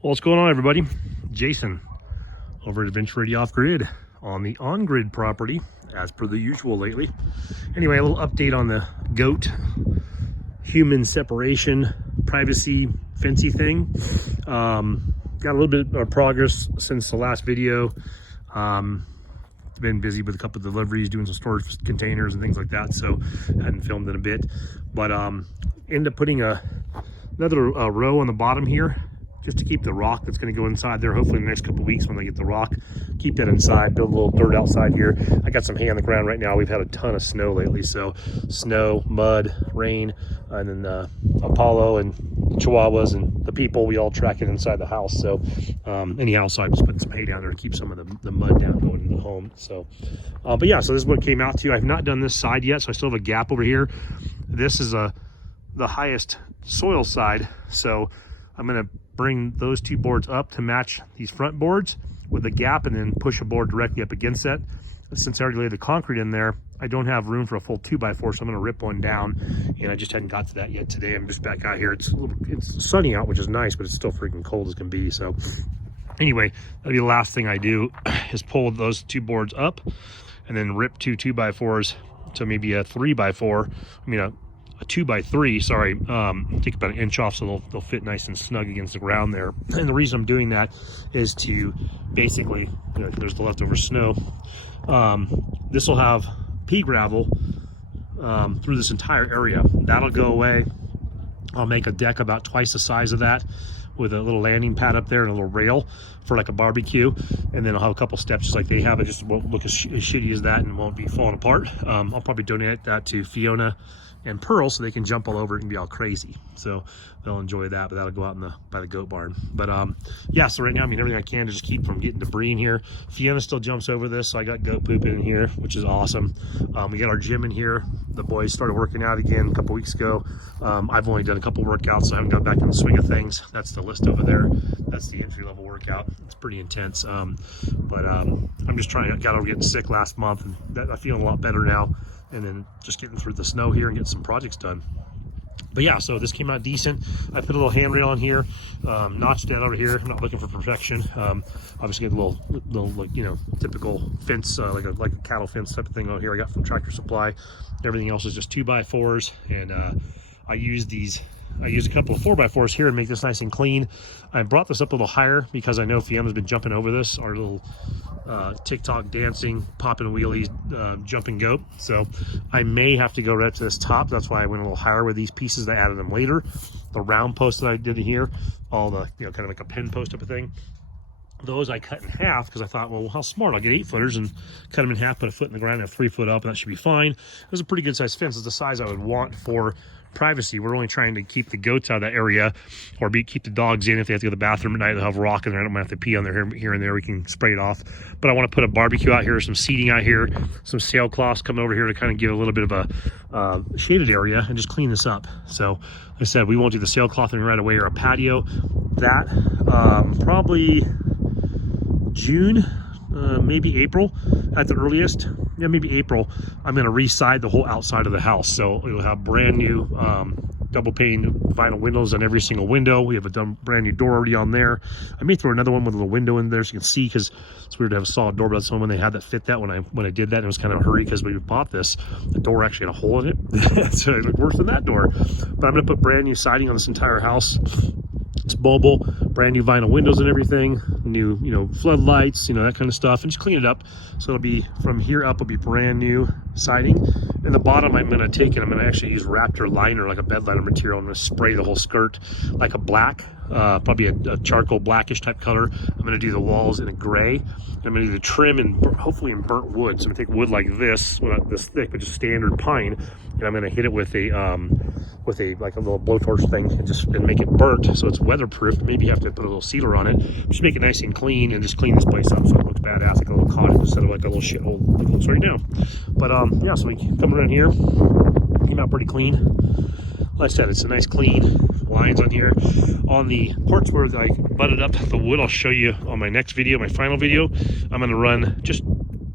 Well, what's going on, everybody? Jason over at Adventure Radio Off Grid on the on-grid property, as per the usual lately. Anyway, a little update on the goat human separation privacy fencey thing. Got a little bit of progress since the last video. Been busy with a couple of deliveries, doing some storage containers and things like that, so hadn't filmed in a bit, but ended up putting another row on the bottom here just to keep the rock that's going to go inside there. Hopefully in the next couple of weeks when they get the rock, keep that inside, build a little dirt outside here. I got some hay on the ground right now. We've had a ton of snow lately, so snow, mud, rain, and then Apollo and Chihuahuas and the people, we all track it inside the house. So anyhow, so I just put some hay down there to keep some of the mud down going into the home. So but yeah, so this is what it came out to. I've not done this side yet, so I still have a gap over here. This is the highest soil side, so I'm going to bring those two boards up to match these front boards with a gap, and then push a board directly up against that. Since I already laid the concrete in there, I don't have room for a full 2x4, so I'm going to rip one down, and I just hadn't got to that yet today. I'm just back out here. It's sunny out, which is nice, but it's still freaking cold as can be. So anyway, that'll be the last thing I do, is pull those two boards up and then rip two 2x4s to maybe a 3x4. I mean a 2x3, sorry, take about an inch off so they'll fit nice and snug against the ground there. And the reason I'm doing that is to basically, you know, there's the leftover snow. This will have pea gravel through this entire area. That'll go away. I'll make a deck about twice the size of that with a little landing pad up there and a little rail for like a barbecue, and then I'll have a couple steps just like they have. It just won't look as shitty as that and won't be falling apart. I'll probably donate that to Fiona and Pearl so they can jump all over it and be all crazy, so they'll enjoy that. But that'll go out by the goat barn. But yeah, so right now, I mean, everything I can to just keep from getting debris in here. Fiona still jumps over this, so I got goat poop in here, which is awesome. We got our gym in here. The boys started working out again a couple weeks ago. I've only done a couple workouts, so I haven't got back in the swing of things. That's the list over there. That's the entry-level workout. It's pretty intense, but I'm just trying. I got over getting sick last month, and I'm feeling a lot better now, and then just getting through the snow here and getting some projects done. But yeah, so this came out decent. I put a little handrail on here, notched that over here. I'm not looking for perfection. Obviously, get a little like, you know, typical fence, like a cattle fence type of thing over here. I got from Tractor Supply. Everything else is just 2x4s, and I used a couple of 4x4s here to make this nice and clean. I brought this up a little higher because I know Fiona's been jumping over this, our little TikTok dancing, popping wheelies, jumping goat. So I may have to go right to this top. That's why I went a little higher with these pieces. I added them later. The round posts that I did in here, all the, you know, kind of like a pin post type of thing, those I cut in half because I thought, well, how smart, I'll get 8-footers and cut them in half, put a foot in the ground and have 3 foot up, and that should be fine. It was a pretty good sized fence. It's the size I would want for privacy. We're only trying to keep the goats out of that area, or keep the dogs in. If they have to go to the bathroom at night, they'll have rock in there. I don't have to pee on there here and there. We can spray it off. But I want to put a barbecue out here, some seating out here, some sailcloths coming over here to kind of give a little bit of a shaded area and just clean this up. So like I said, we won't do the sailclothing right away or a patio. That probably June, maybe April at the earliest. Yeah, maybe April. I'm going to re-side the whole outside of the house, so it'll have brand new double pane vinyl windows on every single window. We have a brand new door already on there. I may throw another one with a little window in there so you can see, because it's weird to have a solid door, but that's when they had that fit that when I did that. It was kind of a hurry because we bought this. The door actually had a hole in it, so it looked worse than that door. But I'm going to put brand new siding on this entire house. It's mobile, brand new vinyl windows and everything, new, you know, floodlights, you know, that kind of stuff, and just clean it up. So it'll be, from here up, it'll be brand new siding. And the bottom, I'm going to take it, I'm going to actually use Raptor liner, like a bed liner material. I'm going to spray the whole skirt like a black, probably a charcoal blackish type color. I'm going to do the walls in a gray. And I'm going to do the trim and hopefully in burnt wood. So I'm going to take wood like this, well, not this thick, but just standard pine, and I'm going to hit it with a like a little blowtorch thing and make it burnt so it's weatherproof. Maybe you have to put a little sealer on it. Just make it nice and clean and just clean this place up so it looks badass, like a little cottage instead of like a little shithole it looks right now. But yeah, so we come around here, came out pretty clean. Like I said, it's a nice clean lines on here. On the parts where I butted up the wood, I'll show you on my next video, my final video. I'm going to run just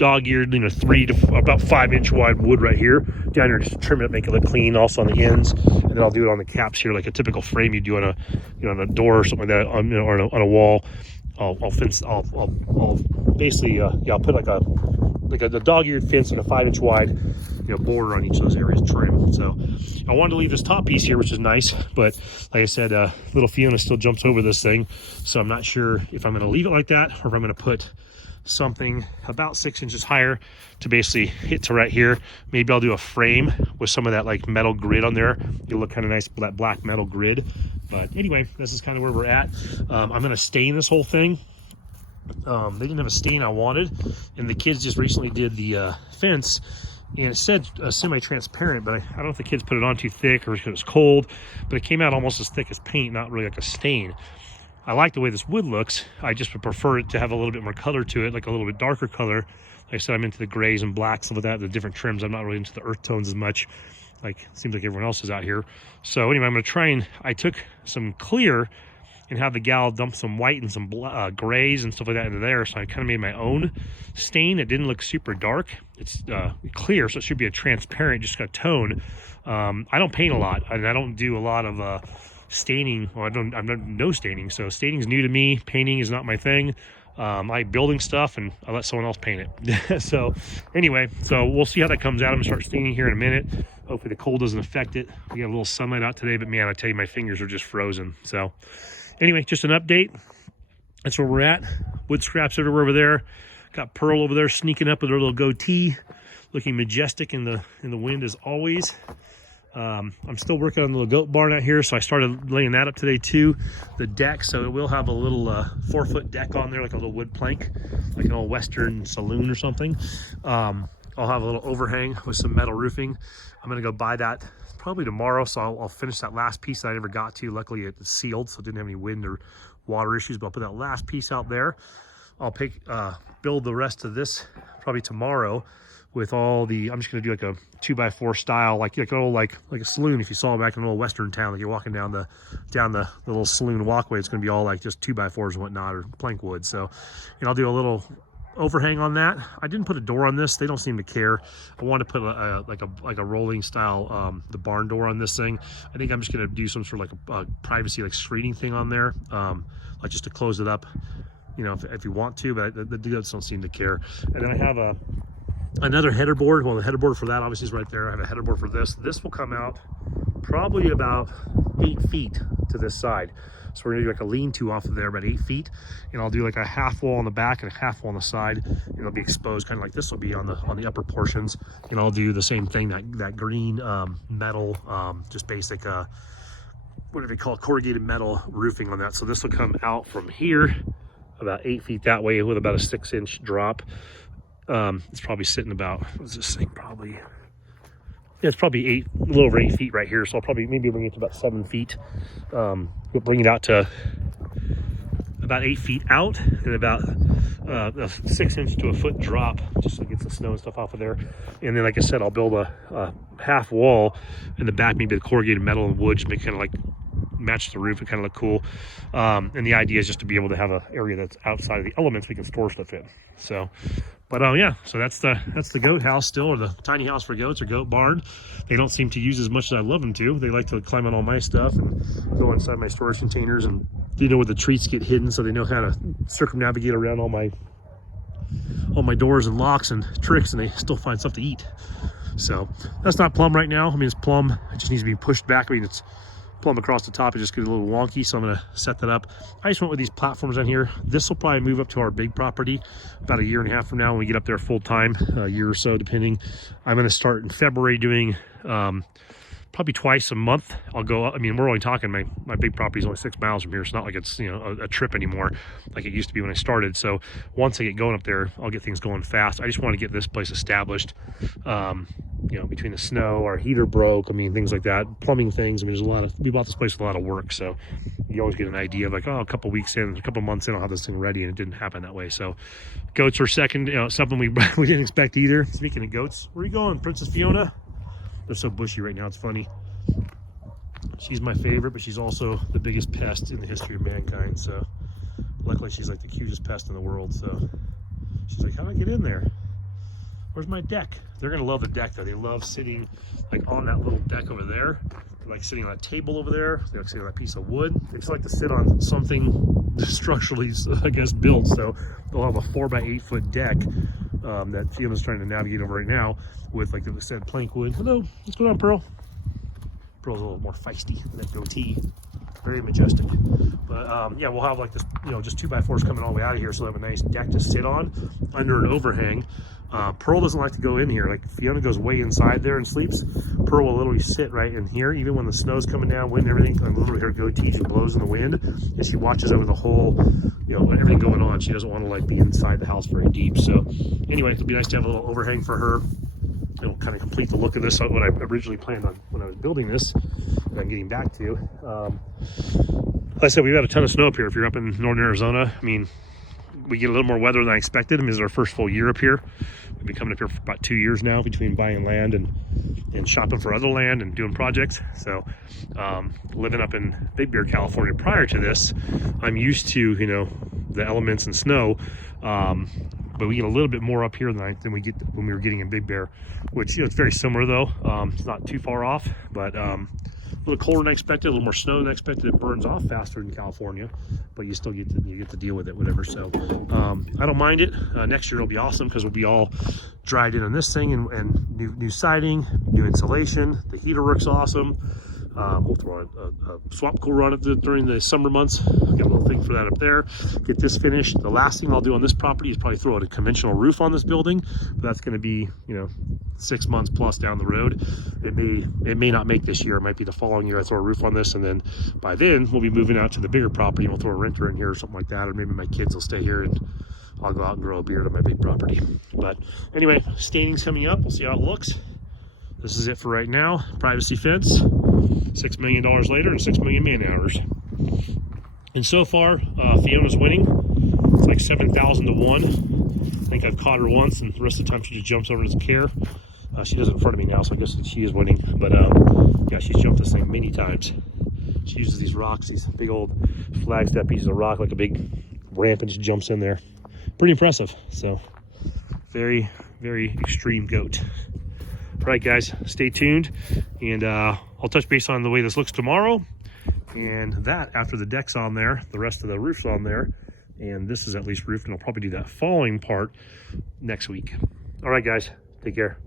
dog-eared, 3 to about 5 inch wide wood right here down here, just to trim it, make it look clean, also on the ends. And then I'll do it on the caps here, like a typical frame you do on a, on a door or something like that, or on a wall. I'll basically, I'll put like a dog-eared fence, like a 5 inch wide, border on each of those areas, trim. So I wanted to leave this top piece here, which is nice, but like I said, little Fiona still jumps over this thing, so I'm not sure if I'm going to leave it like that or if I'm going to put something about 6 inches higher to basically hit to right here. Maybe I'll do a frame with some of that like metal grid on there. It'll look kind of nice, that black metal grid. But anyway, this is kind of where we're at. I'm going to stain this whole thing. They didn't have a stain I wanted, and the kids just recently did the fence, and it said semi-transparent, but I don't know if the kids put it on too thick or because it was cold, but it came out almost as thick as paint, not really like a stain. I like the way this wood looks. I just would prefer it to have a little bit more color to it, like a little bit darker color. Like I said, I'm into the grays and blacks, some of that, the different trims. I'm not really into the earth tones as much, like seems like everyone else is out here. So anyway, I'm going to try and, I took some clear and have the gal dump some white and some grays and stuff like that into there. So I kind of made my own stain. It didn't look super dark. It's clear, so it should be a transparent, just a tone. I don't paint a lot, and I don't do a lot of staining. Well, I'm no staining, so staining is new to me. Painting is not my thing. I like building stuff, and I let someone else paint it. So anyway, so we'll see how that comes out. I'm gonna start staining here in a minute. Hopefully the cold doesn't affect it. We got a little sunlight out today, but man, I tell you, my fingers are just frozen. So anyway, just an update. That's where we're at. Wood scraps everywhere over there. Got Pearl over there sneaking up with her little goatee, looking majestic in the wind as always. I'm still working on the little goat barn out here, so I started laying that up today too. The deck, so it will have a little 4-foot deck on there, like a little wood plank, like an old Western saloon or something. I'll have a little overhang with some metal roofing. I'm gonna go buy that probably tomorrow, so I'll finish that last piece that I never got to. Luckily it's sealed, so it didn't have any wind or water issues, but I'll put that last piece out there. I'll build the rest of this probably tomorrow with all the, I'm just gonna do like a 2x4 style, like an old like a saloon. If you saw back in an old Western town, like you're walking down the little saloon walkway, it's gonna be all like just 2x4s and whatnot, or plank wood. So, and I'll do a little overhang on that. I didn't put a door on this. They don't seem to care. I want to put like a rolling style the barn door on this thing. I think I'm just gonna do some sort of like a privacy like screening thing on there, like just to close it up, if you want to, but the goats don't seem to care. And then I have another header board. Well, the header board for that obviously is right there. I have a header board for this. This will come out probably about 8 feet to this side. So we're gonna do like a lean-to off of there, about 8 feet, and I'll do like a half wall on the back and a half wall on the side, and it'll be exposed, kind of like this will be on the upper portions. And I'll do the same thing, that green metal, just basic what do they call it, corrugated metal roofing on that. So this will come out from here about 8 feet that way with about a 6-inch drop. It's probably sitting about, what's this thing, probably, yeah, it's probably a little over 8 feet right here. So I'll probably maybe bring it to about 7 feet. We'll bring it out to about 8 feet out, and about a 6-inch to a foot drop, just so it gets the snow and stuff off of there. And then, like I said, I'll build a half wall in the back, maybe the corrugated metal and wood, just make it kind of like match the roof and kind of look cool. And the idea is just to be able to have an area that's outside of the elements we can store stuff in. So, but yeah, so that's the goat house still, or the tiny house for goats, or goat barn. They don't seem to use as much as I love them to. They like to climb on all my stuff and go inside my storage containers, and they know where the treats get hidden, so they know how to circumnavigate around all my doors and locks and tricks, and they still find stuff to eat. So that's not plumb right now. I mean, it's plumb. It just needs to be pushed back. I mean, it's plumb across the top. It just gets a little wonky, so I'm going to set that up. I just went with these platforms on here. This will probably move up to our big property about 1.5 years from now when we get up there full time, a year or so depending. I'm going to start in February doing probably twice a month. I'll go up. I mean, we're only talking, my big property is only 6 miles from here. It's not like it's a trip anymore like it used to be when I started. So once I get going up there, I'll get things going fast. I just want to get this place established. Between the snow, our heater broke, I mean, things like that, plumbing things. I mean, we bought this place with a lot of work, so you always get an idea of like, oh, a couple weeks in, a couple months in, I'll have this thing ready, and it didn't happen that way. So goats were second, something we didn't expect either. Speaking of goats, where are you going, Princess Fiona? They're so bushy right now, it's funny. She's my favorite, but she's also the biggest pest in the history of mankind. So luckily she's like the cutest pest in the world. So she's like, how do I get in there? Where's my deck? They're gonna love the deck though. They love sitting like on that little deck over there. They like sitting on a table over there. They like sitting on a piece of wood. They just like to sit on something structurally, I guess, built. So they'll have a 4x8 foot deck that Fiona's trying to navigate over right now with, like I said, plank wood. Hello, what's going on, Pearl? Pearl's a little more feisty than that goatee. Very majestic. But yeah, we'll have like this, you know, just 2x4s coming all the way out of here, so they have a nice deck to sit on under an overhang. Pearl doesn't like to go in here. Like Fiona goes way inside there and sleeps. Pearl will literally sit right in here, even when the snow's coming down, wind and everything. Like literally her goatee, she blows in the wind, and she watches over the whole, you know, everything going on. She doesn't want to like be inside the house very deep. So anyway, it'll be nice to have a little overhang for her. It'll kind of complete the look of this, what I originally planned on when I was building this, that I'm getting back to. Like I said, we've had a ton of snow up here. If you're up in northern Arizona, I mean, we get a little more weather than I expected. I mean, this is our first full year up here. We've been coming up here for about 2 years now, between buying land and shopping for other land and doing projects. So living up in Big Bear, California prior to this, I'm used to, you know, the elements and snow. But we get a little bit more up here than we get when we were getting in Big Bear, which, you know, it's very similar though. It's not too far off, but a little colder than I expected, a little more snow than I expected. It burns off faster than California, but you still get to deal with it, whatever. So I don't mind it. Next year it'll be awesome because we'll be all dried in on this thing and new siding, new insulation. The heater works awesome. We'll throw a swap cooler on it during the summer months. Get a little thing for that up there. Get this finished. The last thing I'll do on this property is probably throw out a conventional roof on this building, but that's going to be, you know, 6 months plus down the road. It may not make this year. It might be the following year I throw a roof on this, and then by then we'll be moving out to the bigger property and we'll throw a renter in here or something like that, or maybe my kids will stay here and I'll go out and grow a beard on my big property. But anyway, staining's coming up. We'll see how it looks. This is it for right now. Privacy fence, $6 million later, and 6 million man hours. And so far, Fiona's winning. It's like 7,000 to 1. I think I've caught her once, and the rest of the time she just jumps over to the care. She does it in front of me now, so I guess she is winning. But yeah, she's jumped this thing many times. She uses these rocks, these big old flagstep pieces of rock, like a big ramp, and just jumps in there. Pretty impressive. So very, very extreme goat. All right, guys, stay tuned, and I'll touch base on the way this looks tomorrow, and that after the deck's on there, the rest of the roof's on there, and this is at least roofed, and I'll probably do that falling part next week. All right, guys, take care.